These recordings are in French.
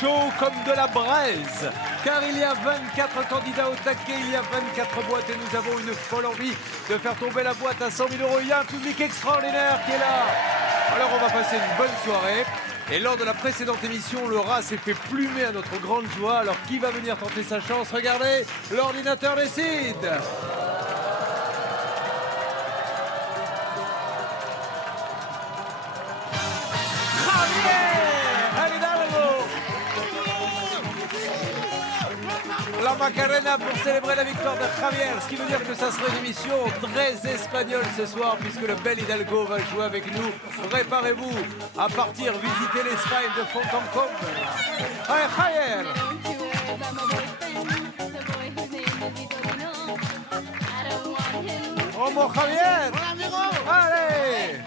chaud comme de la braise, car il y a 24 candidats au taquet, il y a 24 boîtes et nous avons une folle envie de faire tomber la boîte à 100 000 €. Il y a un public extraordinaire qui est là. Alors on va passer une bonne soirée. Et lors de la précédente émission, le rat s'est fait plumer à notre grande joie. Alors qui va venir tenter sa chance? Regardez, l'ordinateur décide. La Macarena pour célébrer la victoire de Javier, ce qui veut dire que ça sera une émission très espagnole ce soir puisque le bel Hidalgo va jouer avec nous. Préparez-vous à partir visiter l'Espagne de fond en comble. Allez, Javier! Oh mon Javier! Allez!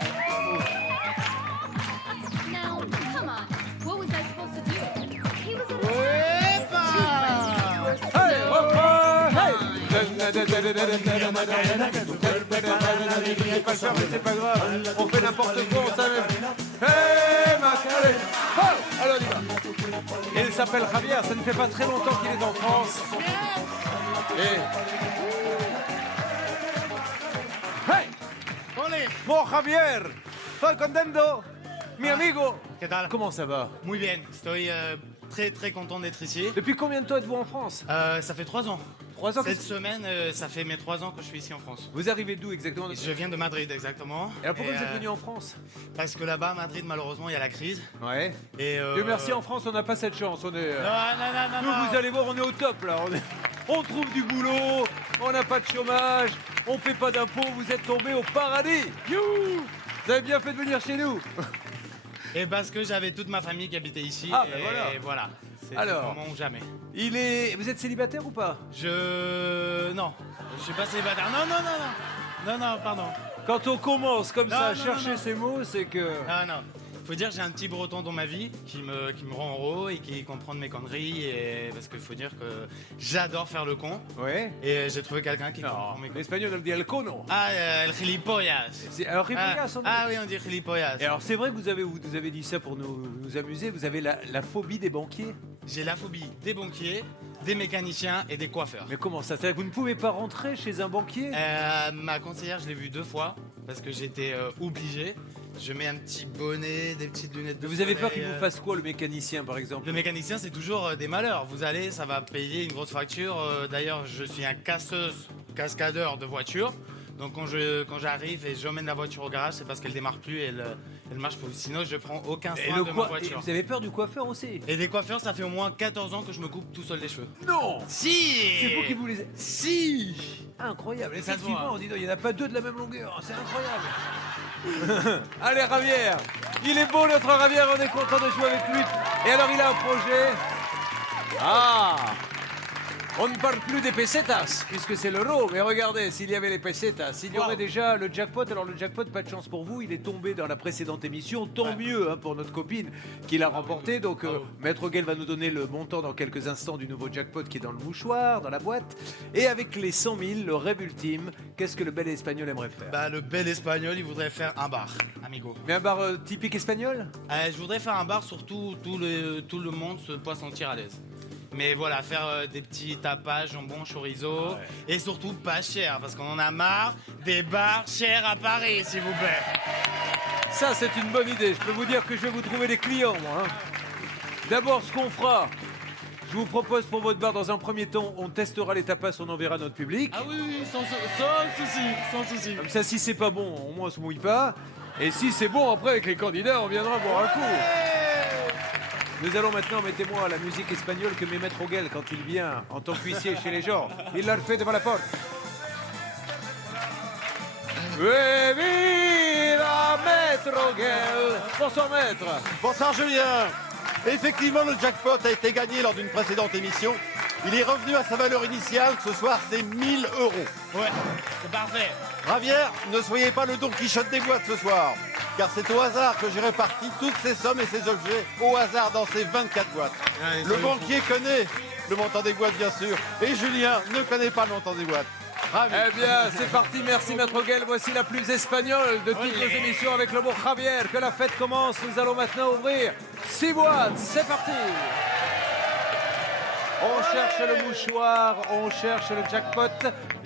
C'est pas grave, on fait n'importe quoi, on savait. Hey, Macarena! Oh, alors on y va. Il s'appelle Javier, ça ne fait pas très longtemps qu'il est en France. Et... Hey! Mon Javier! Estoy contento! Mi amigo! ¿Qué tal? Comment ça va? Muy bien, estoy très content d'être ici. Depuis combien de temps êtes-vous en France? Ça fait 3 ans. 3 ans? Cette semaine, ça fait mes 3 ans que je suis ici en France. Vous arrivez d'où exactement? Je viens de Madrid, exactement. Et alors pourquoi vous êtes venu en France? Parce que là-bas, à Madrid, malheureusement, il y a la crise. Ouais. Et Dieu merci, en France, on n'a pas cette chance. On est... Non. Nous, vous allez voir, on est au top là. On trouve du boulot, on n'a pas de chômage, on paie pas d'impôts, vous êtes tombés au paradis. You! Vous avez bien fait de venir chez nous. Et parce que j'avais toute ma famille qui habitait ici. Ah, et ben voilà. C'est Alors, le moment ou jamais. Vous êtes célibataire ou pas? Non, je suis pas célibataire. Non, pardon. Quand on commence comme ça à non, chercher non. ces mots, c'est que... Non. Faut dire que j'ai un petit breton dans ma vie qui me rend heureux et qui comprend de mes conneries. Et parce qu'il faut dire que j'adore faire le con. Ouais. Et j'ai trouvé quelqu'un qui comprend mes conneries. L'espagnol, elle dit el cono. Ah, el gilipollas. Alors, gilipollas, Ah oui, on dit gilipollas. Et alors, c'est vrai que vous avez dit ça pour nous amuser, vous avez la phobie des banquiers? J'ai la phobie des banquiers, des mécaniciens et des coiffeurs. Mais comment ça? C'est-à-dire que vous ne pouvez pas rentrer chez un banquier? Ma conseillère, je l'ai vue 2 fois parce que j'étais obligé. Je mets un petit bonnet, des petites lunettes de Vous avez peur soleil, qu'il vous fasse quoi, le mécanicien, par exemple? Le mécanicien, c'est toujours des malheurs. Vous allez, ça va payer une grosse facture. D'ailleurs, je suis un cascadeur de voitures. Donc quand j'arrive et j'emmène la voiture au garage, c'est parce qu'elle démarre plus et elle marche plus. Sinon, je prends aucun soin de ma voiture. Et vous avez peur du coiffeur aussi? Et des coiffeurs, ça fait au moins 14 ans que je me coupe tout seul les cheveux. Non! Si! C'est vous qui vous les... Si! Incroyable, Ça se effectivement, voit. on dit, il n'y en a pas 2 de la même longueur, c'est incroyable. Allez, Javier, il est beau notre Javier, on est content de jouer avec lui. Et alors, il a un projet. Ah! On ne parle plus des pesetas, puisque c'est l'euro, mais regardez, s'il y avait les pesetas, s'il y aurait déjà le jackpot, alors le jackpot, pas de chance pour vous, il est tombé dans la précédente émission, tant mieux hein, pour notre copine qui l'a remporté, donc Maître Gaël va nous donner le montant dans quelques instants du nouveau jackpot qui est dans le mouchoir, dans la boîte, et avec les 100 000, le rêve ultime, qu'est-ce que le bel espagnol aimerait faire? Bah, le bel espagnol, il voudrait faire un bar, amigo. Mais un bar typique espagnol? Je voudrais faire un bar sur tout le monde se peut sentir à l'aise. Mais voilà, faire des petits tapas, jambon, chorizo, et surtout pas cher, parce qu'on en a marre des bars chers à Paris, s'il vous plaît. Ça, c'est une bonne idée. Je peux vous dire que je vais vous trouver des clients, moi. Hein. D'abord, ce qu'on fera, je vous propose pour votre bar, dans un premier temps, on testera les tapas, on enverra notre public. Ah oui, sans souci. Comme ça, si c'est pas bon, au moins on se mouille pas. Et si c'est bon, après, avec les candidats, on viendra boire un coup. Nous allons maintenant, mettez-moi la musique espagnole que met Maître Gaël quand il vient en tant qu'huissier chez les gens. Il l'a fait devant la porte. Viva Maître Gaël! Bonsoir Maître! Bonsoir Julien. Effectivement, le jackpot a été gagné lors d'une précédente émission. Il est revenu à sa valeur initiale. Ce soir, c'est 1 000 €. Ouais, c'est parfait. Javier, ne soyez pas le Don Quichotte des boîtes ce soir, car c'est au hasard que j'ai réparti toutes ces sommes et ces objets, au hasard dans ces 24 boîtes. Le banquier connaît le montant des boîtes, bien sûr, et Julien ne connaît pas le montant des boîtes. Eh bien, c'est parti. Merci, Maître Guel. Voici la plus espagnole de toutes les émissions avec le bon Javier. Que la fête commence. Nous allons maintenant ouvrir 6 boîtes. C'est parti. On cherche le mouchoir, on cherche le jackpot.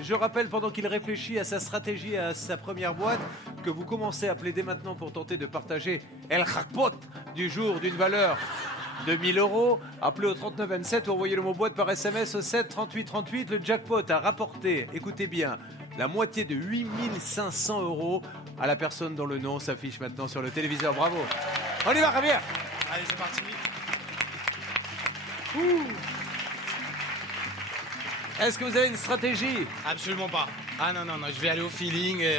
Je rappelle, pendant qu'il réfléchit à sa stratégie, à sa première boîte, que vous commencez à appeler dès maintenant pour tenter de partager El Jackpot du jour d'une valeur de 1000 euros. Appelez au 3927 ou envoyez le mot boîte par SMS au 7 38 38. Le jackpot a rapporté, écoutez bien, la moitié de 8500 euros à la personne dont le nom s'affiche maintenant sur le téléviseur. Bravo. On y va, Javier. Allez, c'est parti. Est-ce que vous avez une stratégie? Absolument pas. Ah non, je vais aller au feeling et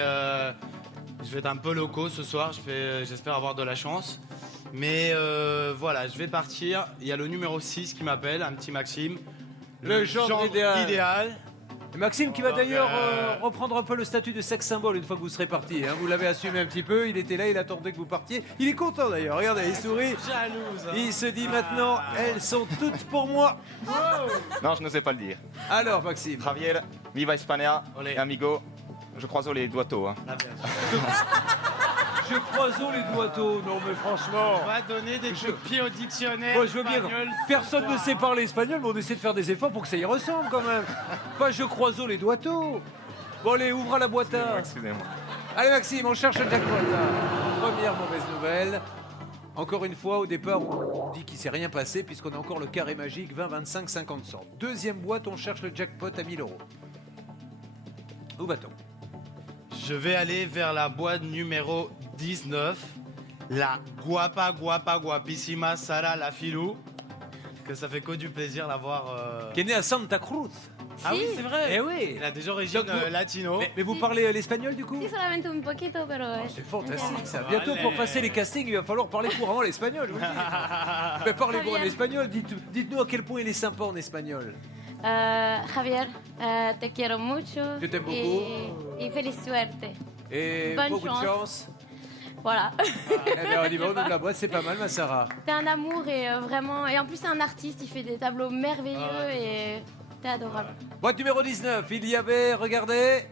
je vais être un peu loco ce soir. J'espère avoir de la chance. Mais voilà, je vais partir. Il y a le numéro 6 qui m'appelle, un petit Maxime. Le genre idéal. Et Maxime qui va Donc, d'ailleurs reprendre un peu le statut de sexe symbole une fois que vous serez parti. Hein. Vous l'avez assumé un petit peu, il était là, il attendait que vous partiez. Il est content d'ailleurs, regardez, il sourit. Jalouse. Hein. Il se dit maintenant, elles sont toutes pour moi. Non, je ne sais pas le dire. Alors Maxime, Javier, viva España, Olé. et amigo, je croise les doigts tôt. Hein. Ah, bien sûr. je croiseau les doigtos. Non mais franchement, On va donner des coups de pied au dictionnaire. moi je veux bien. espagnol. Personne ne sait parler espagnol, mais on essaie de faire des efforts pour que ça y ressemble quand même. Pas je croiseau les doigtos. Bon allez, ouvre la boîte à... Excusez-moi. Allez Maxime, on cherche le jackpot. Première mauvaise nouvelle. Encore une fois, au départ, on dit qu'il ne s'est rien passé puisqu'on a encore le carré magique 20, 25, 50, 100. Deuxième boîte, on cherche le jackpot à 1000 euros. Où va-t-on? Je vais aller vers la boîte numéro 19. La guapissima Sara La Filou. Que ça fait que du plaisir la voir. Qui est né à Santa Cruz. Ah oui, c'est vrai. Eh oui. Il a des origines Donc, vous- latino. Mais vous parlez l'espagnol du coup? Sí, solamente un poquito, pero C'est fantastique ça. Bientôt pour passer les castings, il va falloir parler couramment l'espagnol. je vous le dis. Mais parlez-vous en Javier. espagnol, dites-nous à quel point il est sympa en espagnol. Javier, te quiero mucho. Yo t'aime y feliz suerte. Et Bonne beaucoup de chance. chance. Voilà. Eh bien, on y va, on ouvre la boîte, c'est pas mal ma Sarah. T'es un amour et vraiment. Et en plus, c'est un artiste, il fait des tableaux merveilleux et t'es adorable. Boîte numéro 19, il y avait, regardez,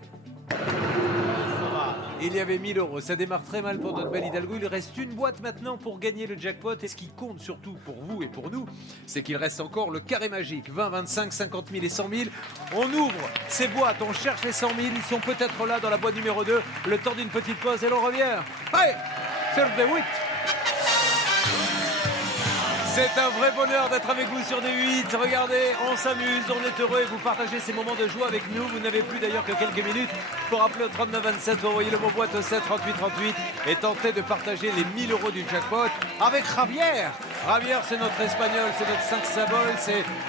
il y avait 1000 euros. Ça démarre très mal pour notre belle Hidalgo. Il reste une boîte maintenant pour gagner le jackpot. Et ce qui compte surtout pour vous et pour nous, c'est qu'il reste encore le carré magique. 20, 25, 50 000 et 100 000. On ouvre ces boîtes, on cherche les 100 000. Ils sont peut-être là dans la boîte numéro 2. Le temps d'une petite pause et l'on revient. Allez, sur des 8. C'est un vrai bonheur d'être avec vous sur des 8. Regardez, on s'amuse, on est heureux et vous partagez ces moments de joie avec nous. Vous n'avez plus d'ailleurs que quelques minutes pour appeler au 3927, vous envoyez le mot boîte au 7 38 38 et tenter de partager les 1000 euros du jackpot avec Javier. Javier, c'est notre espagnol, c'est notre 5 symbole,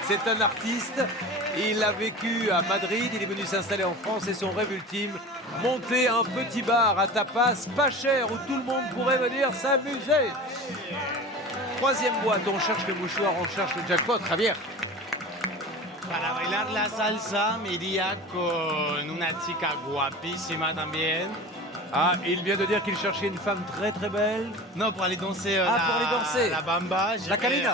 c'est un artiste. Il a vécu à Madrid, il est venu s'installer en France et son rêve ultime, monter un petit bar à tapas pas cher où tout le monde pourrait venir s'amuser. Troisième boîte, on cherche le mouchoir, on cherche le jackpot. Javier. Para bailar la salsa, me iría con una chica guapísima también. Ah, il vient de dire qu'il cherchait une femme très très belle. Non, pour aller danser Pour aller danser. la bamba. La j'irai- Karina.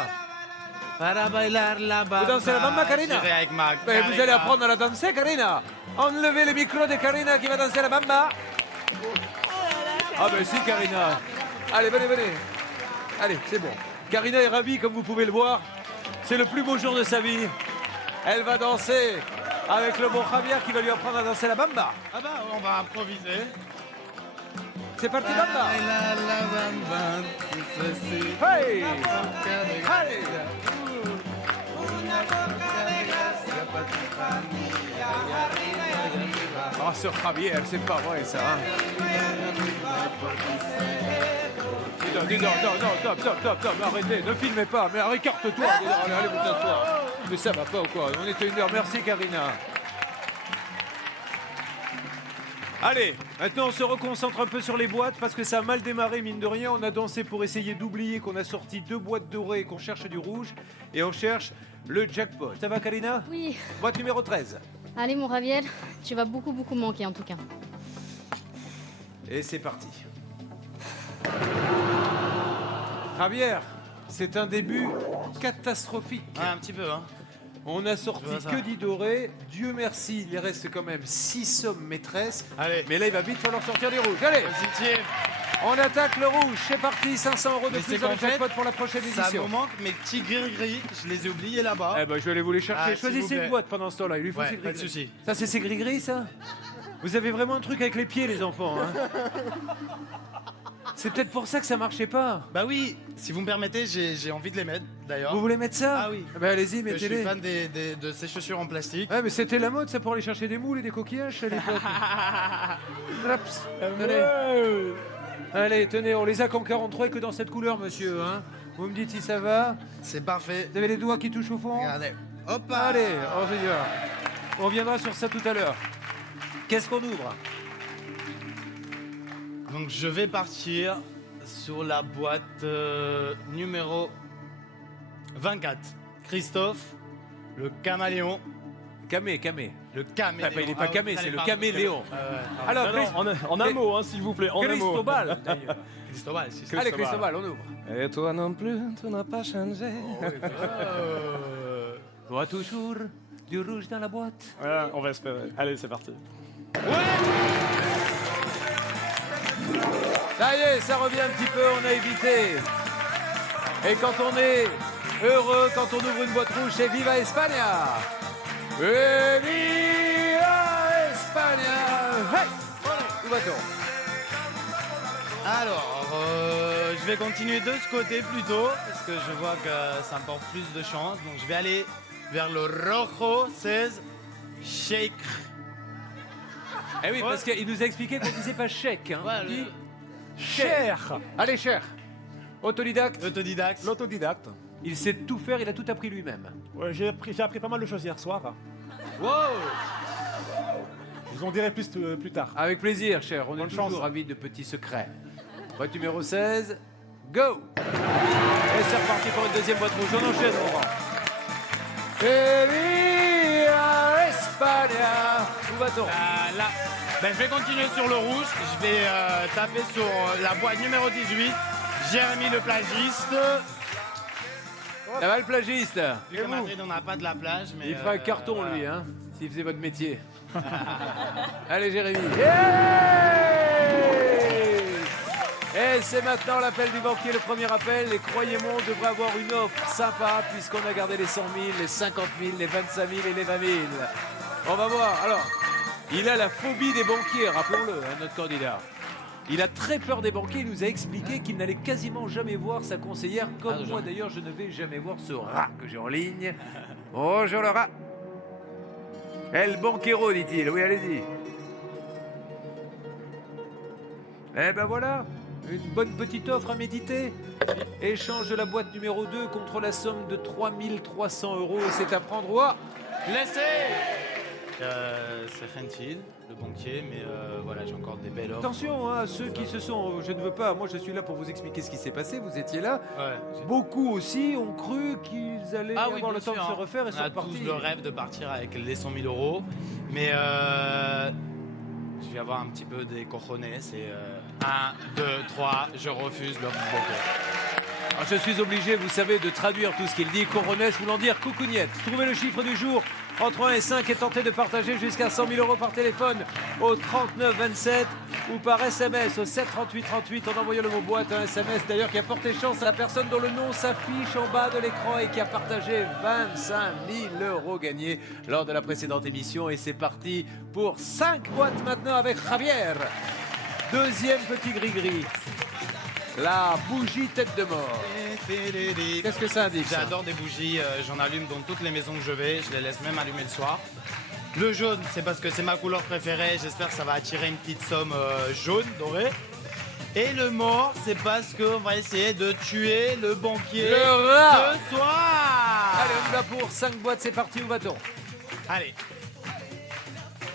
Para bailar la bamba. Vous dansez la bamba, Karina? J'irai avec ma Mais vous Karina. allez apprendre à la danser, Karina. Enlevez le micro de Karina qui va danser la bamba. Ah ben si, Karina. Allez, venez, venez. Allez, c'est bon. Karina est ravie, comme vous pouvez le voir. C'est le plus beau jour de sa vie. Elle va danser avec le bon Javier qui va lui apprendre à danser la bamba. Ah bah, on va improviser. C'est parti, bamba. Bailar la bamba, ceci. Hey! Boca de Allez! una boca de gracia pa' tu familia. Y arriba, y arriba. Ah, ce Javier, c'est pas vrai ça. Hein? Dis donc, non, stop, arrêtez, ne filmez pas, mais écarte-toi, dis donc, allez vous asseoir. Mais ça va pas ou quoi? On était une heure, merci Karina. Allez, maintenant on se reconcentre un peu sur les boîtes parce que ça a mal démarré, mine de rien. On a dansé pour essayer d'oublier qu'on a sorti 2 boîtes dorées et qu'on cherche du rouge. Et on cherche le jackpot. Ça va Karina? Oui, Boîte numéro 13. allez mon Javier, tu vas beaucoup manquer en tout cas. Et c'est parti. Javier, c'est un début catastrophique. Ouais, un petit peu, hein. On a sorti Je vois ça. que 10 dorés. Dieu merci, il reste quand même 6 sommes maîtresses. Allez. Mais là, il va vite falloir sortir les rouges. Allez, Positif. on attaque le rouge. C'est parti, 500 € de Mais plus c'est dans le qu'en fait, jackpot pour la prochaine Ça me édition. manque mes petits gris-gris. Je les ai oubliés là-bas. Eh ben, je vais aller vous les chercher. Ah, s'il vous Choisissez plaît. une boîte pendant ce temps-là. Il lui faut Ouais, ses pas de gris-gris. souci. Ça, c'est ses gris-gris, ça? Vous avez vraiment un truc avec les pieds, les enfants. Hein. C'est peut-être pour ça que ça marchait pas. Bah oui, si vous me permettez, j'ai envie de les mettre d'ailleurs. Vous voulez mettre ça? Ah oui. Ben, allez-y, Je suis mettez-les. fan de ces chaussures en plastique. Ouais, mais c'était la mode, ça, pour aller chercher des moules et des coquillages à l'époque. Raps. Tenez. Allez, tenez, on les a qu'en 43 et que dans cette couleur, monsieur. Hein. Vous me dites si ça va. C'est parfait. Vous avez les doigts qui touchent au fond? Regardez. Hop. Allez, on y va. On viendra sur ça tout à l'heure. Qu'est-ce qu'on ouvre? Donc je vais partir sur la boîte numéro 24. Christophe, le caméléon. Camé. Le caméléon. Enfin, il n'est pas camé, vous c'est allez le pas- caméléon. Alors, Alors, En un mot, hein, s'il vous plaît, en un mot. Cristobal, d'ailleurs. Cristobal, si c'est Allez, Cristobal, on ouvre. Et toi non plus, tu n'as pas changé. Toi toujours, du rouge dans la boîte. Ouais, on va espérer. Allez, c'est parti. Ça y est, ça revient un petit peu, on a évité. Et quand on est heureux, quand on ouvre une boîte rouge, c'est Viva España. Et Viva España. Hey, où va-t-on? Alors, je vais continuer de ce côté plutôt, parce que je vois que ça me porte plus de chance. Donc je vais aller vers le rojo 16 shake. Eh oui, Ouais. parce qu'il nous a expliqué qu'on disait pas chèque. Hein. Ouais, On dit le- cher. Allez, cher. Autodidacte. Autodidacte. L'autodidacte. Il sait tout faire, il a tout appris lui-même. Ouais, j'ai appris pas mal de choses hier soir. Wow. Je vous en dirai plus tard. Avec plaisir, cher. On est Bonne toujours chance. ravis de petits secrets. Boîte numéro 16. Go. Et c'est reparti pour une deuxième boîte rouge. On enchaîne, Laurent. Et viva España. Où va-t-on? Là. Ben, je vais continuer sur le rouge. Je vais taper sur la boîte numéro 18. Jérémy le plagiste. Ça va, le plagiste? Vu qu'à Madrid, on n'a pas de la plage. Mais, Il ferait un carton, voilà. lui, hein, s'il faisait votre métier. Allez, Jérémy. Yeah. Et c'est maintenant l'appel du banquier, le premier appel. Et croyez-moi, on devrait avoir une offre sympa, puisqu'on a gardé les 100 000, les 50 000, les 25 000 et les 20 000. On va voir. Alors, il a la phobie des banquiers, rappelons-le, hein, notre candidat. Il a très peur des banquiers. Il nous a expliqué qu'il n'allait quasiment jamais voir sa conseillère, comme moi d'ailleurs, je ne vais jamais voir ce rat que j'ai en ligne. Bonjour le rat. El banquero, dit-il. Oui, allez-y. Eh ben voilà, une bonne petite offre à méditer. Échange de la boîte numéro 2 contre la somme de 3 300 €. C'est à prendre ou à Laissez. C'est Rentil, le banquier, mais voilà, j'ai encore des belles offres. Attention, hein, ceux qui se sont... Je ne veux pas, moi je suis là pour vous expliquer ce qui s'est passé, vous étiez là. Ouais, Beaucoup aussi ont cru qu'ils allaient avoir bien le temps sûr, de se hein. refaire et On sont a partis. tous le rêve de partir avec les 100 000 €. Mais je vais avoir un petit peu des cojones. C'est 1, 2, 3, je refuse l'offre du banquier. Alors, je suis obligé, vous savez, de traduire tout ce qu'il dit. Coronesse voulant dire coucougnette. Trouvez le chiffre du jour entre 1 et 5 et tentez de partager jusqu'à 100 000 € par téléphone au 39 27 ou par SMS au 7 38 38 en envoyant le mot boîte, un SMS d'ailleurs qui a porté chance à la personne dont le nom s'affiche en bas de l'écran et qui a partagé 25 000 € gagnés lors de la précédente émission. Et c'est parti pour 5 boîtes maintenant avec Javier. Deuxième petit gris-gris. La bougie tête de mort. Qu'est-ce que ça indique ça? J'adore des bougies, j'en allume dans toutes les maisons que je vais, je les laisse même allumer le soir. Le jaune, c'est parce que c'est ma couleur préférée, j'espère que ça va attirer une petite somme jaune, dorée. Et le mort, c'est parce qu'on va essayer de tuer le banquier Le rat. ce soir. Allez, on y va pour 5 boîtes, c'est parti, où va-t-on? Allez.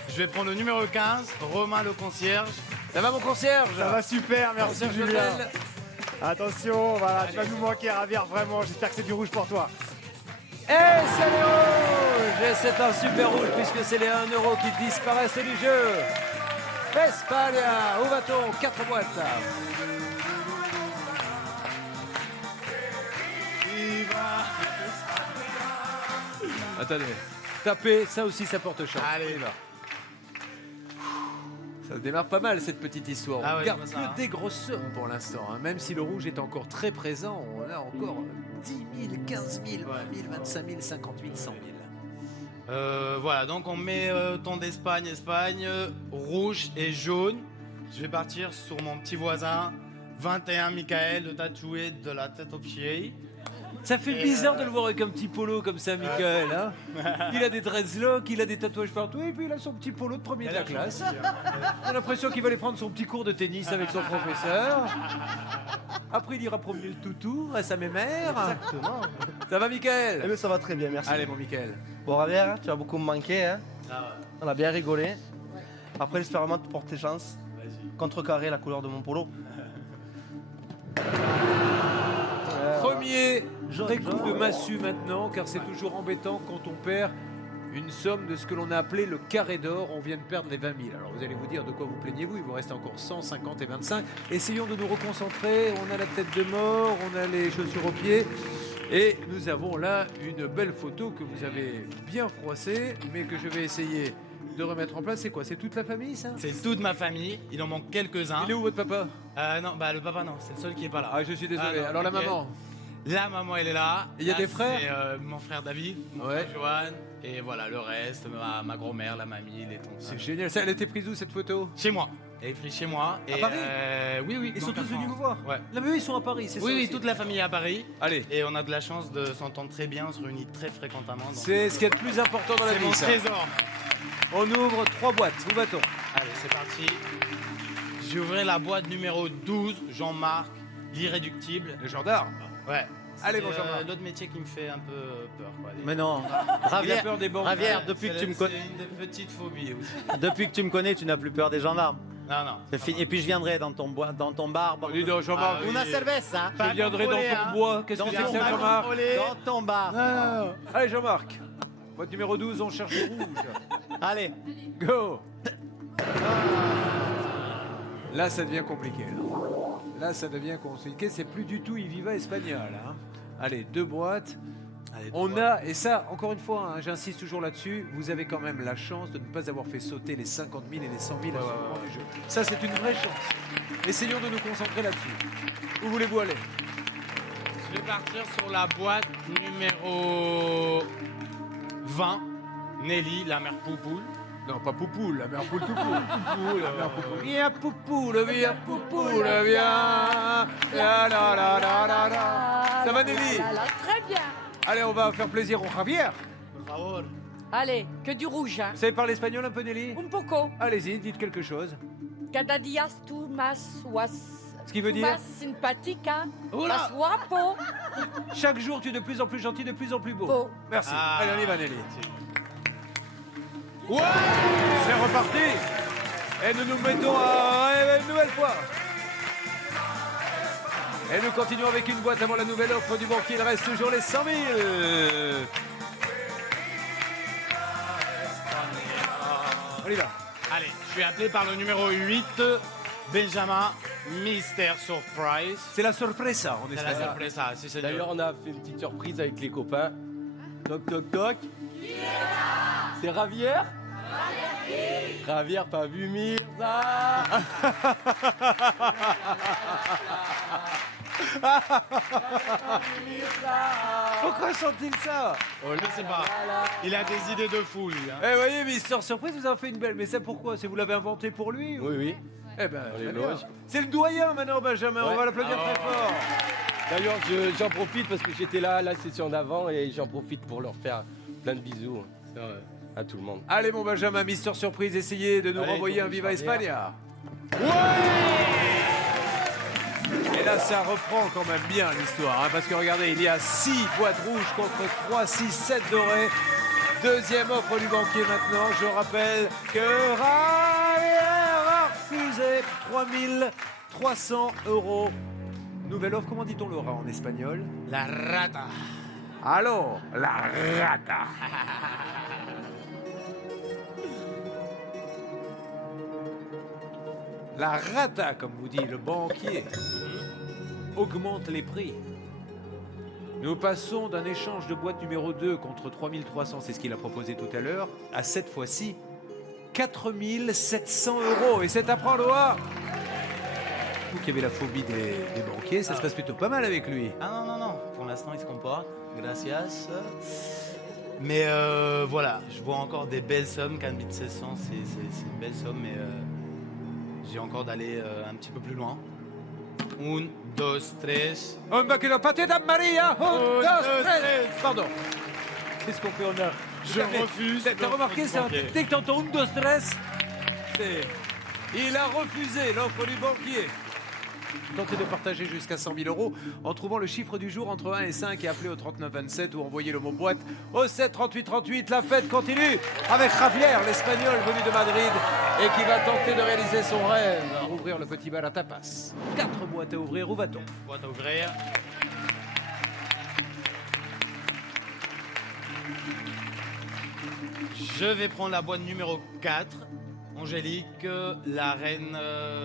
Je vais prendre le numéro 15, Romain le concierge. Ça va mon concierge? Ça va super, merci Concierge Julien. d'hôtel. Attention, voilà, tu vas nous manquer, Javier, vraiment. J'espère que c'est du rouge pour toi. Et c'est les rouges! Et c'est un super rouge puisque c'est les 1 € qui disparaissent du jeu. España, où va-t-on? 4 boîtes. spontané. Tapez, ça aussi, ça porte chance. Allez. On y va. Ça démarre pas mal cette petite histoire. Ah On ouais, garde comme ça, que hein. des grosses sommes pour l'instant. Hein. Même si le rouge est encore très présent, on a encore 10 000, 15 000, 20 000, 25 000, 50 000, 100 000. Voilà, donc on met ton d'Espagne, Espagne, rouge et jaune. Je vais partir sur mon petit voisin, 21 Michael, le tatoué de la tête aux pieds. Ça fait Et bizarre de le voir avec un petit polo comme ça, Michael. Hein. Il a des dreadlocks, il a des tatouages partout, et puis il a son petit polo de premier de la classe. On a l'impression qu'il va aller prendre son petit cours de tennis avec son professeur. Après, il ira promener le toutou à sa mémère. Exactement. Ça va, Michael? Eh bien, ça va très bien, merci. Allez, mon Michael. Bon, Javier, tu vas beaucoup me manquer. Hein. Ah ouais. On a bien rigolé. Après, j'espère vraiment te porter chance. Vas-y. Contrecarrer la couleur de mon polo. Premier vrai coup jaune. de massue maintenant, car c'est toujours embêtant quand on perd une somme de ce que l'on a appelé le carré d'or. On vient de perdre les 20 000. Alors vous allez vous dire de quoi vous plaignez-vous, il vous reste encore 100, 50 et 25. Essayons de nous reconcentrer. On a la tête de mort, on a les chaussures aux pieds. Et nous avons là une belle photo que vous avez bien froissée, mais que je vais essayer de remettre en place. C'est quoi? C'est toute la famille, ça? C'est toute ma famille, il en manque quelques-uns. Il est où votre papa? Non, bah le papa non, c'est le seul qui est pas là. Ah, je suis désolé. Ah, non, Alors la ok. maman? La maman elle est là. Et il y a Là, des frères? c'est, mon frère David, mon Ouais. frère Johan, et voilà le reste, ma grand-mère, la mamie, les tontons. C'est génial. Ça, elle a été prise où cette photo? Chez moi. Elle est prise chez moi. À Paris? Oui, oui. Ils dans sont tous la venus France. vous voir? Ouais. Là, mais eux, ils sont à Paris, c'est ça? Oui, oui, aussi. toute la famille est à Paris. Allez, Et on a de la chance de s'entendre très bien, on se réunit très fréquemment. donc c'est ce qu'il y a de plus important dans la c'est vie, mon ça. trésor. On ouvre 3 boîtes. Où va-t-on? Allez, c'est parti. J'ai ouvert la boîte numéro 12, Jean-Marc, l'irréductible. Le gendarme. Ouais. Allez, C'est, mon Jean-Marc. l'autre métier qui me fait un peu peur. Quoi. Mais non, Il a Javier, peur des banques. Javier, Ouais, depuis que c'est- tu me connais, C'est une des petites phobies aussi. depuis que tu me connais, tu n'as plus peur des gendarmes. Non, non. C'est fini. Et puis je viendrai dans ton bar. Dis donc, Jean-Marc, Ah oui. Una cerveza. je viendrai dans contrôlé, ton hein. bois. Qu'est-ce que c'est que ça, Jean-Marc? Dans ton bar. Allez, Jean-Marc. Boîte numéro 12, on cherche le rouge. Allez. Go. Là, ça devient compliqué. Là, ça devient compliqué. C'est plus du tout Iviva espagnol. Hein. Allez, 2 boîtes. Allez, On a, et ça, encore une fois, hein, j'insiste toujours là-dessus, vous avez quand même la chance de ne pas avoir fait sauter les 50 000 et les 100 000 à ce moment du jeu. Ça, c'est une vraie chance. Essayons de nous concentrer là-dessus. Où voulez-vous aller? Je vais partir sur la boîte numéro 20, Nelly, la mère Poupoule. Non, pas Poupoule, la mère Poule tout Poupoule, la mère Poupoule. Viens Poupoule, viens Poupoule, viens. La, la, la, la, la, la. Ça va, Nelly? Très bien. Allez, on va faire plaisir au Javier. Por favor. Allez, que du rouge. Hein. Vous savez parler espagnol un peu, Nelly? Un poco. Allez-y, dites quelque chose. Cada día tú más Ce qui veut tú dire? más simpática, Oula. más guapo. Chaque jour, tu es de plus en plus gentil, de plus en plus beau. Beau. Merci. Ah. Allez, on y va, Nelly. Ouais. C'est reparti. Et nous nous mettons à une nouvelle fois. Et nous continuons avec une boîte avant la nouvelle offre du banquier. Il reste toujours les 100 000. On y va. Allez, je suis appelé par le numéro 8, Benjamin, Mystère Surprise. C'est la sorpresa en C'est la espagnol. surprise, ça, si c'est D'ailleurs, on a fait une petite surprise avec les copains. Toc, toc, toc. C'est Javier? Javier, t'as vu Mirza? Pourquoi chante-t-il ça? Je sais pas. Il a des idées de fou, lui. Hein. Eh, voyez, Mister Surprise vous en fait une belle. Mais ça pourquoi? C'est vous l'avez inventé pour lui ou... Oui, oui. Eh ben, Dans les très bien. loges. C'est le doyen maintenant, Benjamin. On Ouais. va l'applaudir très fort. D'ailleurs, j'en profite parce que j'étais là à la session d'avant et j'en profite pour leur faire plein de bisous à tout le monde. Allez, mon Benjamin, Mister Surprise, essayez de nous Allez, renvoyer un pour Viva Javier. España. Et là, ça reprend quand même bien l'histoire, hein, parce que regardez, il y a 6 boîtes rouges contre 3, 6, 7 dorés. Deuxième offre du banquier maintenant. Je rappelle que Javier a refusé 3300 €. Nouvelle offre, comment dit-on le rat en espagnol? La rata. Allô, la rata. La rata, comme vous dit le banquier, augmente les prix. Nous passons d'un échange de boîte numéro 2 contre 3300, c'est ce qu'il a proposé tout à l'heure, à cette fois-ci 4700 €. Et c'est à prendre au hasard. Vous qui avez la phobie des banquiers, ça se passe plutôt pas mal avec lui. Ah non. Pour l'instant, il se comporte. Gracias. Mais voilà, je vois encore des belles sommes. 4700, c'est une belle somme, mais j'ai encore d'aller un petit peu plus loin. 1, 2, 3. Un macchina partita Maria. 1, 2, 3. Pardon. Qu'est-ce qu'on fait? On a. Je refuse. T'as remarqué, l'offre du banquier. dès que t'entends 1, 2, 3, il a refusé l'offre du banquier. Tentez de partager jusqu'à 100 000 € en trouvant le chiffre du jour entre 1 et 5 et appelez au 39 27 ou envoyez le mot boîte au 7 38 38. La fête continue avec Javier, l'Espagnol venu de Madrid et qui va tenter de réaliser son rêve, ouvrir le petit bar à tapas. 4 boîtes à ouvrir, où va-t-on? Boîte à ouvrir. Je vais prendre la boîte numéro 4. Angélique, la reine...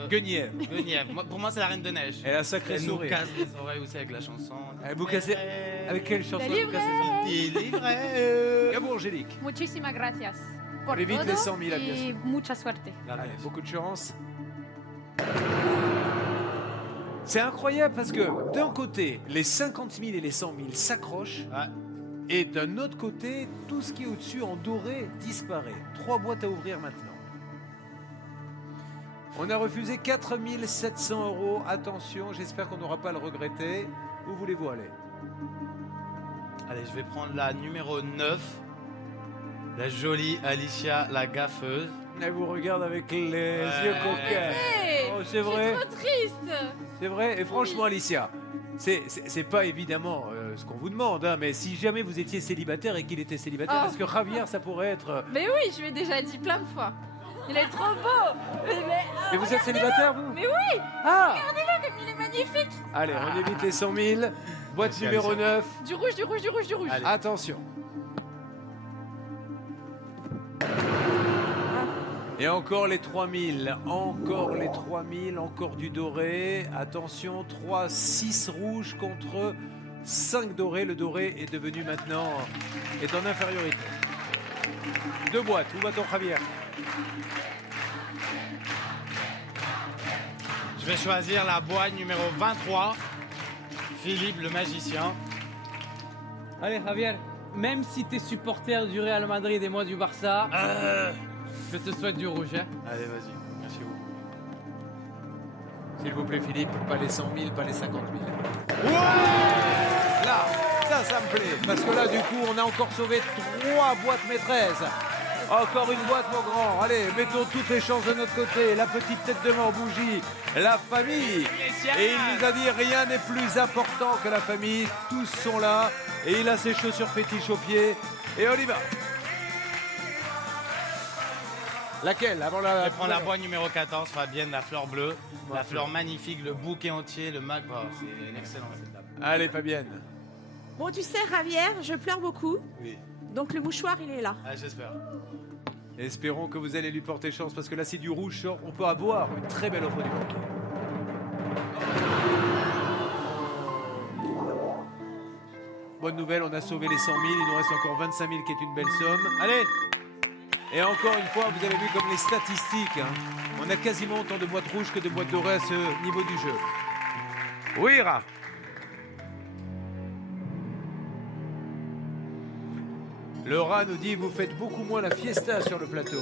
Guenièvre. Guenièvre. Pour moi, c'est la reine de neige. Elle a sacré Elle nous sourire. casse les oreilles aussi avec la chanson. Vous cassez... Avec quelle chanson La vous cassez Il est vrai. Et bon, Angélique. Muchísimas gracias. Por Allez vite, todo les 100 000 à bien y mucha suerte. Allez, beaucoup de chance. C'est incroyable parce que d'un côté, les 50 000 et les 100 000 s'accrochent. Ouais. Et d'un autre côté, tout ce qui est au-dessus en doré disparaît. 3 boîtes à ouvrir maintenant. On a refusé 4 700 €. Attention, j'espère qu'on n'aura pas à le regretter. Où voulez-vous aller? Allez, je vais prendre la numéro 9. La jolie Alicia, la gaffeuse. Elle vous regarde avec les Ouais. yeux coquins. Hey, Oh, c'est vrai. trop triste. C'est vrai. Et franchement, Alicia, c'est pas évidemment ce qu'on vous demande, hein, mais si jamais vous étiez célibataire et qu'il était célibataire, Oh. parce que Javier, ça pourrait être. Mais oui, je lui ai déjà dit plein de fois. Il est trop beau. Et vous êtes célibataire, vous? Mais oui. Ah. Regardez-le comme il est magnifique. Allez, on évite les 100 000. Boîte Merci, numéro Alicia. 9. Du rouge, du rouge, du rouge, du rouge. Allez. Attention. Et encore les 3000, encore les 3000, encore du doré. Attention, 3, 6 rouges contre 5 dorés. Le doré est devenu maintenant, est en infériorité. 2 boîtes, où va-t-on, Javier? Je vais choisir la boîte numéro 23. Philippe le magicien. Allez Javier, même si t'es supporter du Real Madrid et moi du Barça, je te souhaite du rouge. Hein. Allez, vas-y. Merci beaucoup. S'il vous plaît, Philippe, pas les 100 000, pas les 50 000. Ouais. Là, ça me plaît. Parce que là, du coup, on a encore sauvé 3 boîtes maîtresses. Encore une boîte, mon grand. Allez, mettons toutes les chances de notre côté. La petite tête de mort bougie, la famille. Et il nous a dit, rien n'est plus important que la famille. Tous sont là. Et il a ses chaussures fétiches aux pieds. Et on y va. Laquelle? Avant Je vais prendre la boîte numéro 14, Fabienne, la fleur bleue. La fleur magnifique, le bouquet entier, le mag. Oh, c'est une excellente table. Allez, Fabienne. Bon, tu sais, Javier, je pleure beaucoup. Oui. Donc le mouchoir, il est là. Ah, j'espère. Espérons que vous allez lui porter chance parce que là, si du rouge sort, on peut avoir une très belle offre du banquier. Bonne nouvelle, on a sauvé les 100 000, il nous reste encore 25 000 qui est une belle somme. Allez! Et encore une fois, vous avez vu comme les statistiques, hein, on a quasiment autant de boîtes rouges que de boîtes dorées à ce niveau du jeu. Oui, Ra. Le rat nous dit, vous faites beaucoup moins la fiesta sur le plateau.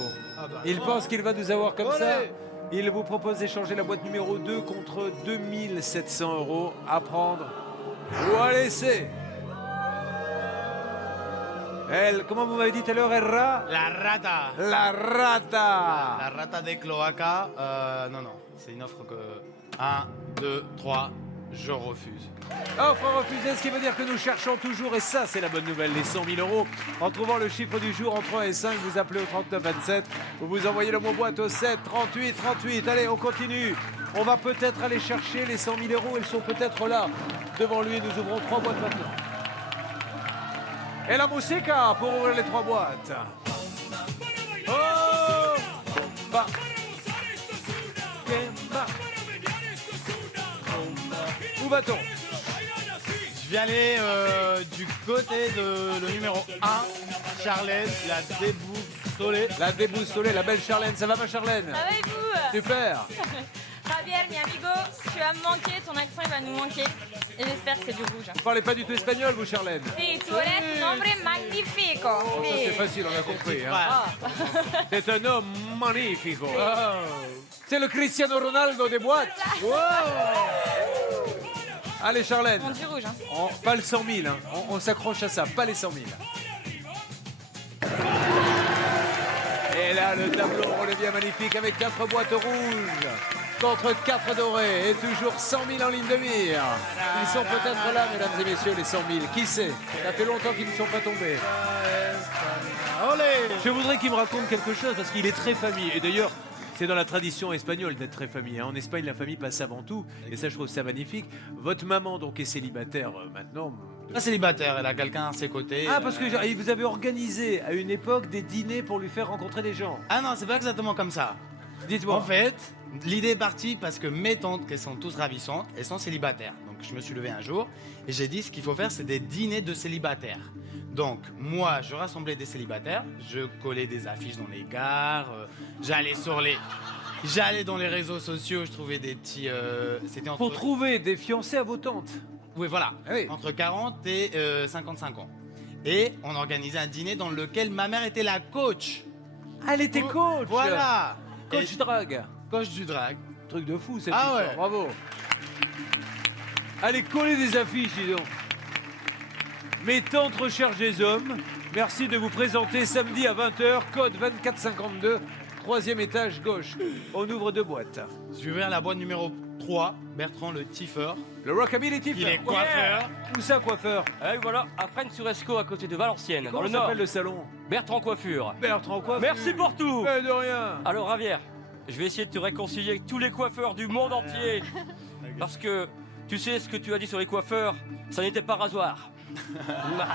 Il pense qu'il va nous avoir comme ça. Il vous propose d'échanger la boîte numéro 2 contre 2700 € à prendre ou à laisser. Elle, comment vous m'avez dit tout à l'heure, elle rat? La rata. La rata. La rata des cloacas. Non, c'est une offre que 1, 2, 3, je refuse. Offre refusée, ce qui veut dire que nous cherchons toujours, et ça c'est la bonne nouvelle, les 100 000 €. En trouvant le chiffre du jour entre 1 et 5, vous appelez au 39 27 ou vous envoyez le mot boîte au 7 38 38. Allez, on continue. On va peut-être aller chercher les 100 000 €, elles sont peut-être là. Devant lui, nous ouvrons 3 boîtes maintenant. Et la musica pour ouvrir les 3 boîtes. Oh bah. Où va-t-on? Je vais aller du côté de le numéro 1, Charlène, la déboussolée. La déboussolée, la belle Charlène. Ça va ma Charlène? Ça va et vous? Super. Javier, mi amigo, tu vas me manquer, ton accent il va nous manquer. Et j'espère que c'est du rouge. Vous parlez pas du tout espagnol, vous Charlène? Si, tu eres un hombre magnifico. Oh, ça c'est facile, on a compris. Hein. C'est un homme magnifique. C'est le Cristiano Ronaldo des boîtes. Allez Charlène. On dit rouge. Hein. Pas le 100 000, hein. On s'accroche à ça, pas les 100 000. Et là, le tableau redevient magnifique avec 4 boîtes rouges contre 4 dorées et toujours 100 000 en ligne de mire. Ils sont peut-être là, mesdames et messieurs, les 100 000. Qui sait? Ça fait longtemps qu'ils ne sont pas tombés. Je voudrais qu'il me raconte quelque chose parce qu'il est très famille. Et d'ailleurs, c'est dans la tradition espagnole d'être très famille. En Espagne, la famille passe avant tout. Et ça, je trouve ça magnifique. Votre maman, donc, est célibataire maintenant. Pas célibataire, elle a quelqu'un à ses côtés. Ah, parce que vous avez organisé à une époque des dîners pour lui faire rencontrer des gens. Ah non, c'est pas exactement comme ça. Dites-moi. En fait, l'idée est partie parce que mes tantes, qui sont tous ravissantes, elles sont célibataires. Donc je me suis levé un jour et j'ai dit ce qu'il faut faire, c'est des dîners de célibataires. Donc moi, je rassemblais des célibataires, je collais des affiches dans les gares, j'allais dans les réseaux sociaux, je trouvais des petits... c'était Pour trouver des fiancés à vos tantes. Oui, voilà. Ah oui. Entre 40 et 55 ans. Et on organisait un dîner dans lequel ma mère était la coach. Elle était coach. Voilà. Coach drague. Coach du drague. Truc de fou, cette Ah histoire. ouais. Bravo. Allez, coller des affiches, dis donc. Mes tantes recherchent des hommes. Merci de vous présenter samedi à 20h, code 2452, 3e étage gauche. On ouvre 2 boîtes. Je vais ouvrir la boîte numéro 3, Bertrand le Tiffer. Le Rockabilly Tiffer. Il est coiffeur. Où ça, coiffeur? Et voilà, à Fresnes-sur-Escaut, à côté de Valenciennes, dans Comment le nord. s'appelle le salon? Bertrand Coiffure. Bertrand Coiffure. Merci pour tout. Mais de rien. Alors, Javier, je vais essayer de te réconcilier avec tous les coiffeurs du monde entier. Parce que tu sais ce que tu as dit sur les coiffeurs, ça n'était pas rasoir.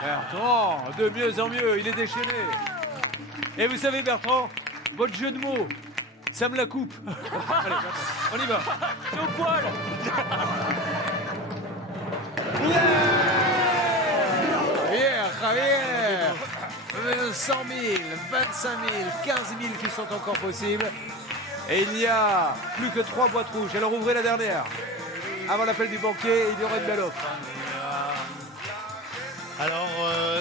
Bertrand, de mieux en mieux, il est déchaîné. Et vous savez, Bertrand, votre jeu de mots, ça me la coupe. Allez, on y va. C'est au poil. Javier, 100 000, 25 000, 15 000 qui sont encore possibles. Et il n'y a plus que 3 boîtes rouges. Alors ouvrez la dernière. Avant l'appel du banquier, il y aura une belle offre. Alors,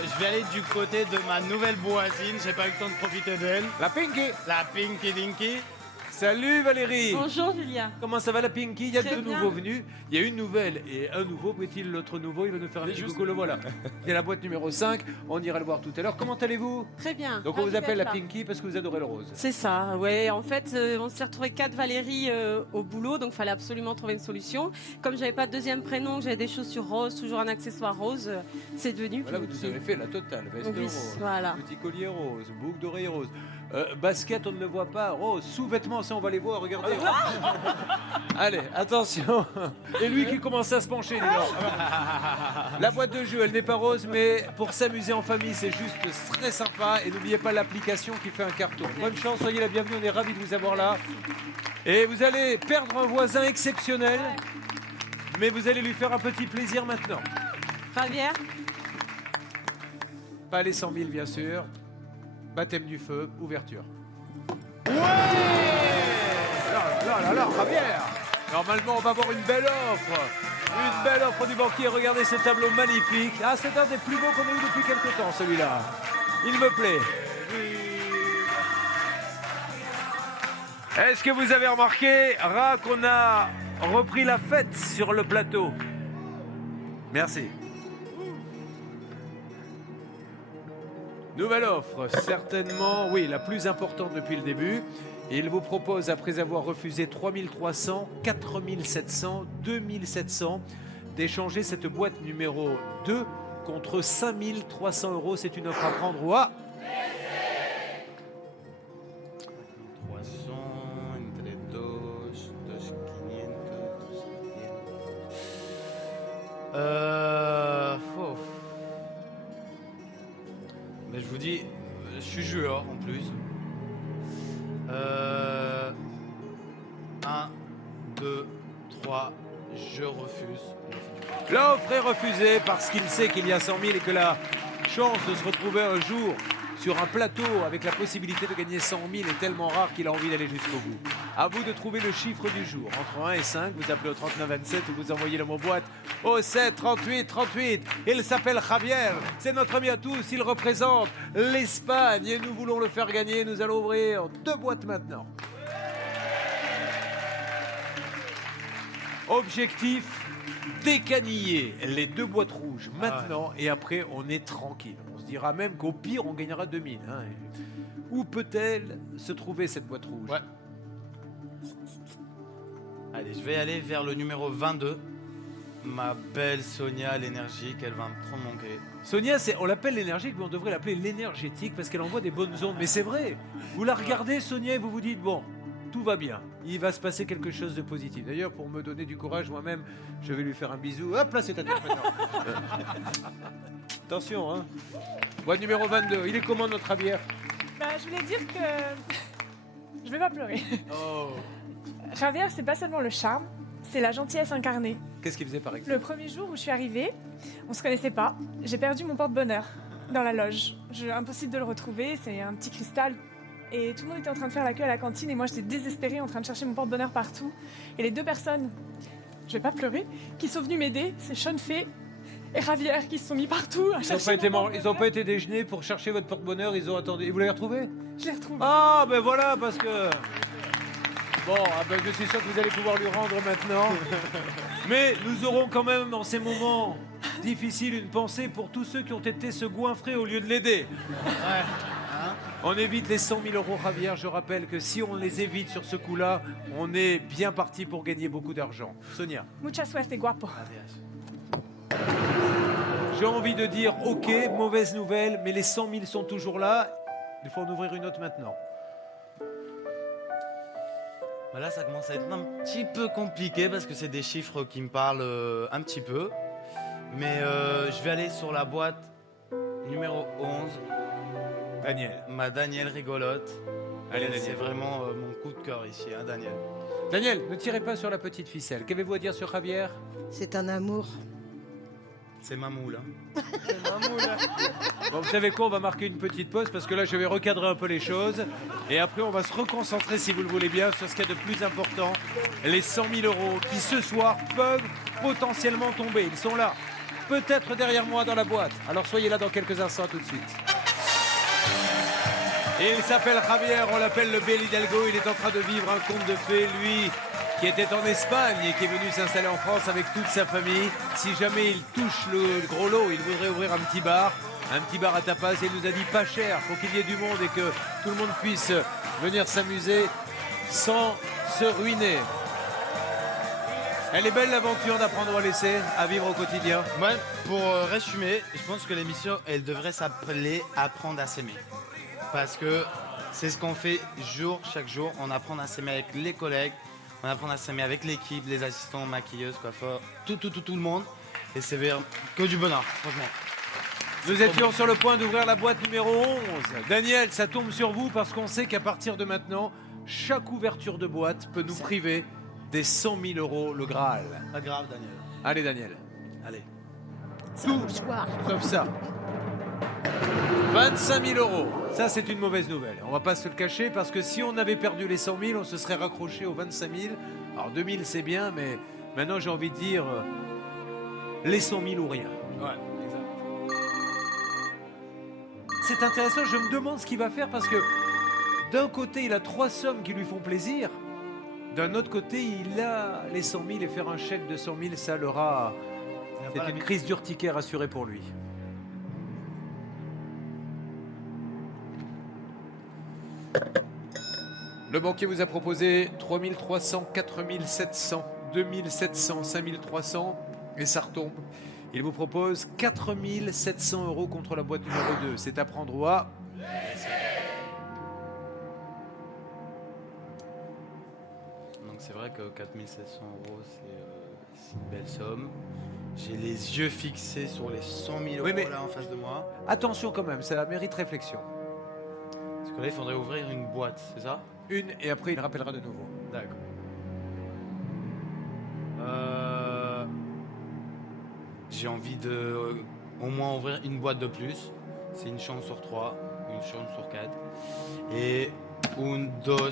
je vais aller du côté de ma nouvelle voisine. J'ai pas eu le temps de profiter d'elle. La Pinky. La Pinky Dinky. Salut Valérie. Bonjour Julien. Comment ça va la Pinky? Il y a Très 2 bien. nouveaux venus. Il y a une nouvelle et un nouveau. Peut-il l'autre nouveau? Il va nous faire un petit coucou, le voilà. Il y a la boîte numéro 5. On ira le voir tout à l'heure. Comment allez-vous? Très bien. Donc on vous Ravi appelle la d'être là. Pinky parce que vous adorez le rose. C'est ça, ouais. En fait, on s'est retrouvé 4 Valérie au boulot, donc il fallait absolument trouver une solution. Comme j'avais pas de deuxième prénom, j'avais des chaussures roses, toujours un accessoire rose, c'est devenu Voilà, vous Pinky. nous avez fait la totale. Veste Oui, rose, voilà. petit collier rose, boucle d'oreille rose. Basket, on ne le voit pas. Rose, sous-vêtements, ça on va les voir, regardez. Allez, attention. Et lui qui commence à se pencher, dis donc. La boîte de jeu, elle n'est pas rose, mais pour s'amuser en famille, c'est juste très sympa. Et n'oubliez pas l'application qui fait un carton. Bonne chance, soyez la bienvenue, on est ravis de vous avoir là. Et vous allez perdre un voisin exceptionnel, mais vous allez lui faire un petit plaisir maintenant. Javier, Pas les 100 000 bien sûr. Baptême du feu, ouverture. Là, Javier. Normalement, on va avoir une belle offre. Une belle offre du banquier, regardez ce tableau magnifique. Ah, c'est un des plus beaux qu'on a eu depuis quelque temps, celui-là. Il me plaît. Est-ce que vous avez remarqué, Ra, qu'on a repris la fête sur le plateau? Merci. Nouvelle offre, certainement, oui, la plus importante depuis le début. Il vous propose, après avoir refusé 3300, 4700, 2700, d'échanger cette boîte numéro 2 contre 5300 €. C'est une offre à prendre ou à... 300, entre 2, 500. Mais je vous dis, je suis joueur en plus. 1, 2, 3, je refuse. L'offre est refusée parce qu'il sait qu'il y a 100 000 et que la chance de se retrouver un jour sur un plateau avec la possibilité de gagner 100 000 est tellement rare qu'il a envie d'aller jusqu'au bout. À vous de trouver le chiffre du jour. Entre 1 et 5, vous appelez au 3927 ou vous envoyez le mot boîte au 7 38 38. Il s'appelle Javier, c'est notre ami à tous, il représente l'Espagne et nous voulons le faire gagner. Nous allons ouvrir 2 boîtes maintenant. Objectif, décaniller les 2 boîtes rouges maintenant et après on est tranquille. On se dira même qu'au pire on gagnera 2000. Hein. Où peut-elle se trouver cette boîte rouge? Ouais. Allez, je vais aller vers le numéro 22. Ma belle Sonia, l'énergique, elle va me trop manquer. Sonia, on l'appelle l'énergique, mais on devrait l'appeler l'énergétique parce qu'elle envoie des bonnes ondes. Mais c'est vrai, vous la regardez Sonia et vous vous dites, bon, tout va bien, il va se passer quelque chose de positif. D'ailleurs, pour me donner du courage moi-même, je vais lui faire un bisou. Hop là, c'est ta tête maintenant. Attention, hein. Boîte numéro 22, il est comment notre Javier? Je voulais dire que je vais pas pleurer. Oh. Javier, c'est pas seulement le charme, c'est la gentillesse incarnée. Qu'est-ce qu'il faisait par exemple? Le premier jour où je suis arrivée, on se connaissait pas. J'ai perdu mon porte-bonheur dans la loge. Impossible de le retrouver, c'est un petit cristal. Et tout le monde était en train de faire la queue à la cantine et moi j'étais désespérée en train de chercher mon porte-bonheur partout. Et les 2 personnes, je vais pas pleurer, qui sont venues m'aider, c'est Sean Fay et Javier qui se sont mis partout à chercher Ils n'ont pas été déjeuner pour chercher votre porte-bonheur, ils ont attendu. Et vous l'avez retrouvé? Je l'ai retrouvé. Ah, ben voilà, parce que... Bon, je suis sûr que vous allez pouvoir lui rendre maintenant. Mais nous aurons quand même, dans ces moments difficiles, une pensée pour tous ceux qui ont été se goinfrer au lieu de l'aider. Ouais. Hein? On évite les 100 000 euros, Javier. Je rappelle que si on les évite sur ce coup-là, on est bien parti pour gagner beaucoup d'argent. Sonia. Mucha suerte, guapo. J'ai envie de dire, ok, mauvaise nouvelle, mais les 100 000 sont toujours là. Il faut en ouvrir une autre maintenant. Là, ça commence à être un petit peu compliqué parce que c'est des chiffres qui me parlent un petit peu. Mais je vais aller sur la boîte numéro 11. Daniel. Ma Daniel rigolote. Allez, Daniel. C'est vraiment mon coup de cœur ici, hein, Daniel. Daniel, ne tirez pas sur la petite ficelle. Qu'avez-vous à dire sur Javier? C'est un amour. C'est ma moule. Hein. Bon, vous savez quoi, on va marquer une petite pause parce que là, je vais recadrer un peu les choses. Et après, on va se reconcentrer, si vous le voulez bien, sur ce qu'il y a de plus important. Les 100 000 euros qui, ce soir, peuvent potentiellement tomber. Ils sont là, peut-être derrière moi dans la boîte. Alors, soyez là dans quelques instants, tout de suite. Et il s'appelle Javier, on l'appelle le Bel Hidalgo. Il est en train de vivre un conte de fées, lui, qui était en Espagne et qui est venu s'installer en France avec toute sa famille. Si jamais il touche le gros lot, il voudrait ouvrir un petit bar à tapas. Et il nous a dit pas cher pour qu'il y ait du monde et que tout le monde puisse venir s'amuser sans se ruiner. Elle est belle l'aventure d'apprendre à laisser, à vivre au quotidien. Ouais, pour résumer, je pense que l'émission, elle devrait s'appeler Apprendre à s'aimer. Parce que c'est ce qu'on fait chaque jour. On apprend à s'aimer avec les collègues, on apprend à s'aimer avec l'équipe, les assistants, maquilleuses, coiffeurs, tout le monde. Et c'est que du bonheur, franchement. Nous étions sur le point d'ouvrir la boîte numéro 11. Daniel, ça tombe sur vous parce qu'on sait qu'à partir de maintenant, chaque ouverture de boîte peut nous priver des 100 000 euros, le Graal. Pas grave, Daniel. Allez, Daniel. Allez. Tout, sauf ça. 25 000 euros. Ça, c'est une mauvaise nouvelle. On va pas se le cacher parce que si on avait perdu les 100 000, on se serait raccroché aux 25 000. Alors 2 000, c'est bien, mais maintenant, j'ai envie de dire les 100 000 ou rien. Ouais, exact. C'est intéressant, je me demande ce qu'il va faire parce que d'un côté, il a 3 sommes qui lui font plaisir. D'un autre côté, il a les 100 000 et faire un chèque de 100 000, ça l'aura... C'est une crise d'urticaire assurée pour lui. Le banquier vous a proposé 3 300, 4 700, 2 700, 5 300 et ça retombe. Il vous propose 4 700 euros contre la boîte numéro 2. C'est à prendre ou à... Donc c'est vrai que 4 700 euros, c'est une belle somme. J'ai les yeux fixés sur les 100 000 euros Oui, mais là en face de moi. attention quand même, ça mérite réflexion. Parce que là, il faudrait ouvrir une boîte, c'est ça? Une et après il rappellera de nouveau. D'accord. j'ai envie de au moins ouvrir une boîte de plus. C'est une chance sur 3, une chance sur 4. Et 1, 2, 3,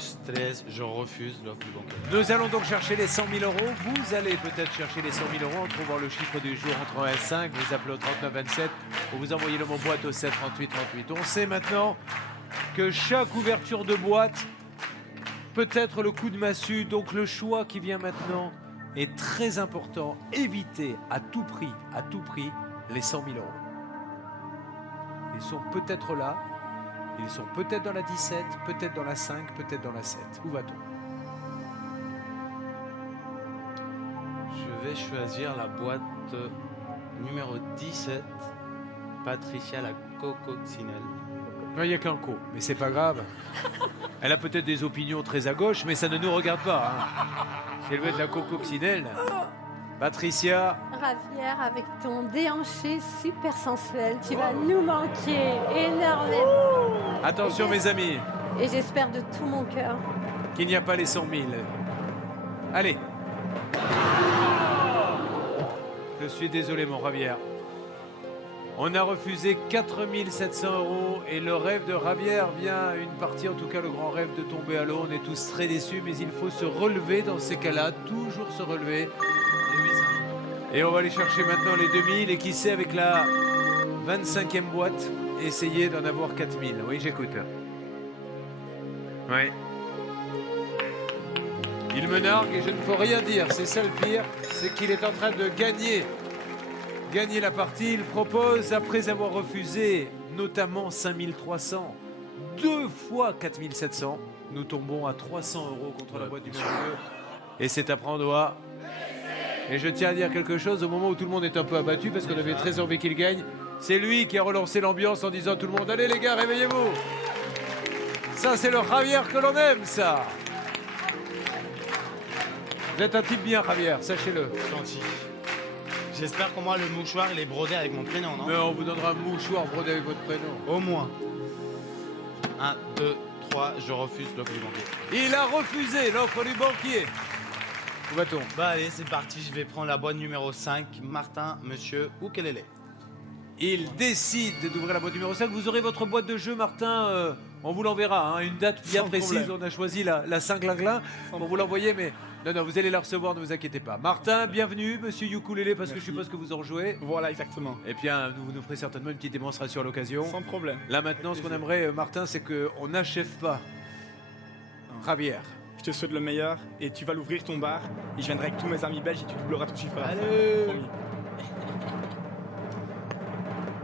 je refuse l'offre du banquier. Nous allons donc chercher les 100 000 euros. Vous allez peut-être chercher les 100 000 euros en trouvant le chiffre du jour entre 1 et 5. Vous appelez au 39 27 ou vous envoyez le mot boîte au 7 38 38. On sait maintenant que chaque ouverture de boîte peut être le coup de massue. Donc le choix qui vient maintenant est très important. Évitez à tout prix les 100 000 euros. Ils sont peut-être là. Ils sont peut-être dans la 17, peut-être dans la 5, peut-être dans la 7. Où va-t-on? Je vais choisir la boîte numéro 17, Patricia la coccinelle. Il n'y a qu'un co, mais c'est pas grave. Elle a peut-être des opinions très à gauche, mais ça ne nous regarde pas. Hein. Si elle veut être la coccinelle. Patricia. Ravière, avec ton déhanché super sensuel, tu vas nous manquer énormément. Attention mes amis. Et j'espère de tout mon cœur qu'il n'y a pas les 100 000. Allez. Je suis désolé mon Ravière. On a refusé 4 700 euros et le rêve de Ravière vient, une partie en tout cas, le grand rêve de tomber à l'eau. On est tous très déçus, mais il faut se relever dans ces cas-là, toujours se relever. Et on va aller chercher maintenant les 2000 et qui sait avec la 25e boîte, essayer d'en avoir 4000. Oui, j'écoute. Oui. Il me nargue et je ne peux rien dire. C'est ça le pire, c'est qu'il est en train de gagner la partie. Il propose, après avoir refusé notamment 5300, 2 fois 4700, nous tombons à 300 euros contre la boîte numéro 2. Et c'est à prendre à... Et je tiens à dire quelque chose, au moment où tout le monde est un peu abattu, parce qu'on avait très envie qu'il gagne, c'est lui qui a relancé l'ambiance en disant à tout le monde, allez les gars, réveillez-vous. Ça, c'est le Javier que l'on aime, ça. Vous êtes un type bien, Javier, sachez-le. Gentil. J'espère qu'au moins le mouchoir, il est brodé avec mon prénom, non? Mais on vous donnera un mouchoir brodé avec votre prénom. Au moins. 1, 2, 3, je refuse l'offre du banquier. Il a refusé l'offre du banquier. Où va-t-on? Bah allez, c'est parti, je vais prendre la boîte numéro 5. Martin, monsieur, où qu'elle est? Il décide d'ouvrir la boîte numéro 5. Vous aurez votre boîte de jeu, Martin. On vous l'enverra. Hein, une date bien précise. Problème. On a choisi la Saint-Glinglin pour vous l'envoyer. Mais non, vous allez la recevoir, ne vous inquiétez pas. Martin, bienvenue, monsieur ukulélé, parce que je suppose que vous en jouez. Voilà, exactement. Et bien, vous nous ferez certainement une petite démonstration à l'occasion. Sans problème. Là, maintenant, ce qu'on aimerait, Martin, c'est qu'on n'achève pas Javier. Je te souhaite le meilleur et tu vas l'ouvrir ton bar et je viendrai avec tous mes amis belges et tu doubleras ton chiffre. Allez.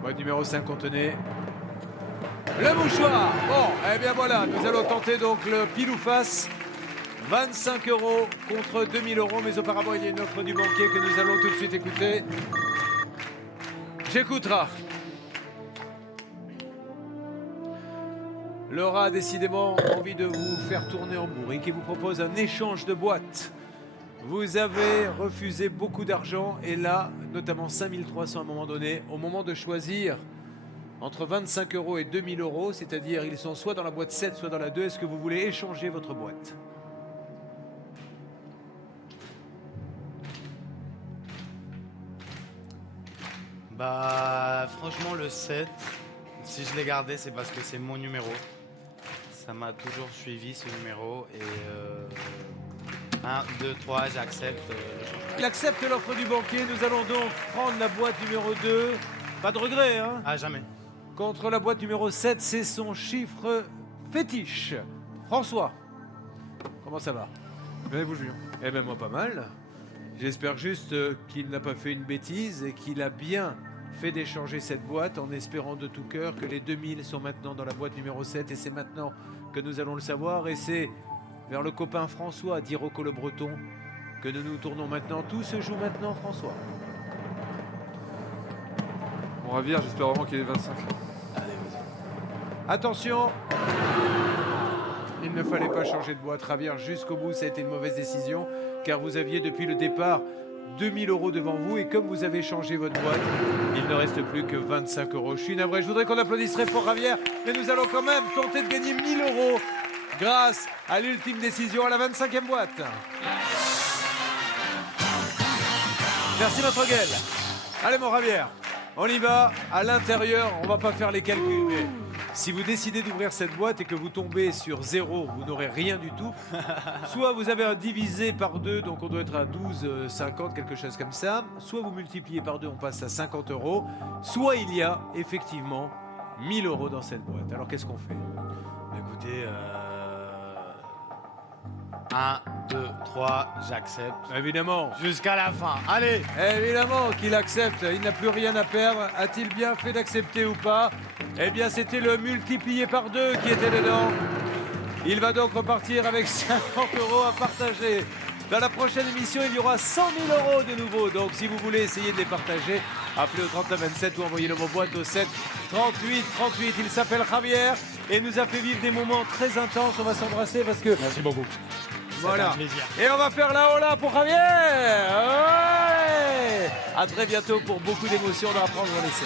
Boîte numéro 5 contenait le mouchoir. Bon, eh bien voilà, nous allons tenter donc le pile ou face. 25 euros contre 2000 euros, mais auparavant il y a une offre du banquier que nous allons tout de suite écouter. J'écoutera. Laura a décidément envie de vous faire tourner en bourrique et vous propose un échange de boîtes. Vous avez refusé beaucoup d'argent et là, notamment 5300 à un moment donné, au moment de choisir entre 25 euros et 2000 euros, c'est-à-dire ils sont soit dans la boîte 7, soit dans la 2, est-ce que vous voulez échanger votre boîte? Bah franchement le 7, si je l'ai gardé c'est parce que c'est mon numéro. Ça m'a toujours suivi ce numéro et 1, 2, 3, j'accepte. Il accepte l'offre du banquier, nous allons donc prendre la boîte numéro 2. Pas de regret, hein? Ah jamais. Contre la boîte numéro 7, c'est son chiffre fétiche. François, comment ça va? Bien vous, Julien? Eh bien moi pas mal. J'espère juste qu'il n'a pas fait une bêtise et qu'il a bien fait d'échanger cette boîte en espérant de tout cœur que les 2000 sont maintenant dans la boîte numéro 7 et c'est maintenant que nous allons le savoir et c'est vers le copain François, dit Rocco le Breton, que nous nous tournons maintenant. Tout se joue maintenant, François. Bon, Ravière, j'espère vraiment qu'il est 25. Allez, vas-y. Attention! Il ne fallait pas changer de boîte, Ravière, jusqu'au bout, ça a été une mauvaise décision, car vous aviez depuis le départ 2000 euros devant vous, et comme vous avez changé votre boîte, il ne reste plus que 25 euros. Je suis navré, je voudrais qu'on applaudisserait pour Ravière, mais nous allons quand même tenter de gagner 1000 euros grâce à l'ultime décision, à la 25e boîte. Merci, notre gueule. Allez, mon Javier, on y va. À l'intérieur, on va pas faire les calculs, mais si vous décidez d'ouvrir cette boîte et que vous tombez sur 0, vous n'aurez rien du tout. Soit vous avez un divisé par 2, donc on doit être à 12, 50, quelque chose comme ça. Soit vous multipliez par 2, on passe à 50 €. Soit il y a effectivement 1000 € dans cette boîte. Alors qu'est-ce qu'on fait? Écoutez, 1, 2, 3, j'accepte. Évidemment. Jusqu'à la fin. Allez. Évidemment qu'il accepte, il n'a plus rien à perdre. A-t-il bien fait d'accepter ou pas? Eh bien, c'était le multiplié par 2 qui était dedans. Il va donc repartir avec 50 € à partager. Dans la prochaine émission, il y aura 100 000 € de nouveau. Donc, si vous voulez essayer de les partager, appelez au 3927 ou envoyez-le en boîte au 7 38 38. Il s'appelle Javier et nous a fait vivre des moments très intenses. On va s'embrasser parce que... Merci beaucoup. Voilà. Ça fait un plaisir. Et on va faire la hola pour Javier. Ouais. À très bientôt pour beaucoup d'émotions dans Apprendre à laisser.